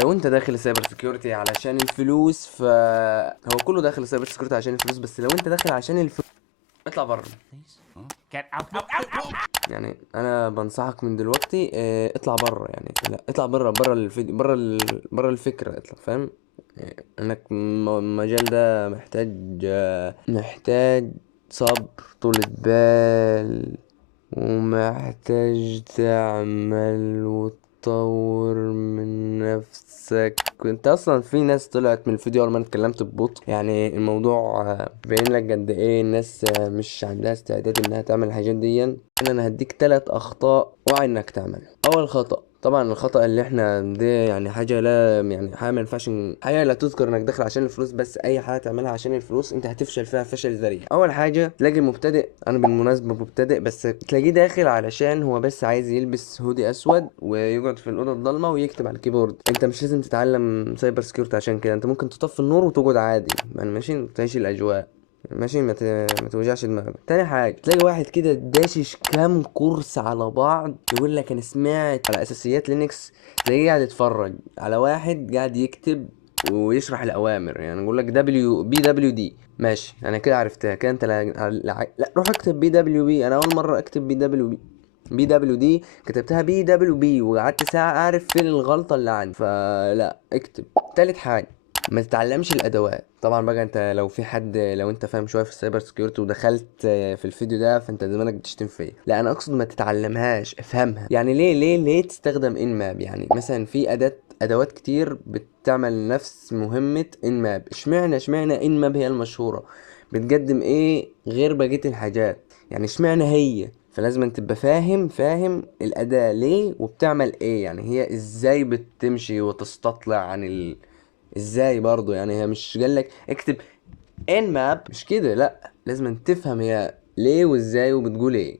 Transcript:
لو انت داخل السايبر سيكيورتي علشان الفلوس، فهو كله داخل السايبر سيكيورتي عشان الفلوس، بس لو انت داخل عشان الفلوس اطلع بره. Get out, out, out, out! يعني انا بنصحك من دلوقتي اطلع بره، يعني لا اطلع بره، بره الفيديو، بره الفكرة، اطلع فاهم. انك المجال ده محتاج صبر، طولة بال، ومحتاج تعمل وتطور من نفسك. انت اصلا في ناس طلعت من الفيديو اول ما أنا اتكلمت ببطء، يعني الموضوع باين لك قد ايه الناس مش عندها استعداد انها تعمل الحاجات دي. انا هديك 3 اخطاء وعي انك تعملها. اول خطأ، طبعا الخطأ اللي احنا دي يعني حاجة لا، يعني حاجة ما ينفعش، حاجة لا تذكر انك داخل عشان الفلوس، بس اي حاجة تعملها عشان الفلوس انت هتفشل فيها فشل ذريع. اول حاجة تلاقي مبتدئ، انا بالمناسبة مبتدئ، بس تلاقيه داخل علشان هو بس عايز يلبس هودي اسود ويقعد في الأوضة الضلمة ويكتب على الكيبورد. انت مش لازم تتعلم سايبر سكيورتي عشان كده، انت ممكن تطفي النور وتقعد عادي، يعني ماشي، تعيش الاجواء، ماشي، ما توجعش دماغك. تاني حاجه، تلاقي واحد كده داشش كام كورس على بعض يقول لك انا سمعت على اساسيات لينكس، تلاقيه قاعد يتفرج على واحد قاعد يكتب ويشرح الاوامر، يعني يقول لك دبليو دي، ماشي انا كده عرفتها كده. انت لا روح اكتب BWB. انا اول مره اكتب بي دبليو دي كتبتها BWB وقعدت ساعه اعرف فين الغلطه اللي عندي، فلا اكتب. تالت حاجه، ما تتعلمش الادوات. طبعا بقى انت لو في حد، لو انت فاهم شويه في السايبر سكيورتي ودخلت في الفيديو ده، فانت زمانك بتشتم فيا. لا انا اقصد ما تتعلمهاش، افهمها. يعني ليه تستخدم ان ماب؟ يعني مثلا في ادوات كتير بتعمل نفس مهمه ان ماب. اشمعنى ان ماب هي المشهوره؟ بتقدم ايه غير بقيه الحاجات؟ يعني اشمعنى هي؟ فلازم تبقى فاهم الاداة ليه وبتعمل ايه، يعني هي ازاي بتمشي وتستطلع عن ازاي برضو. يعني هي مش قالك اكتب ان ماب، مش كده، لا لازم تفهم هي ليه وازاي وبتقول ايه.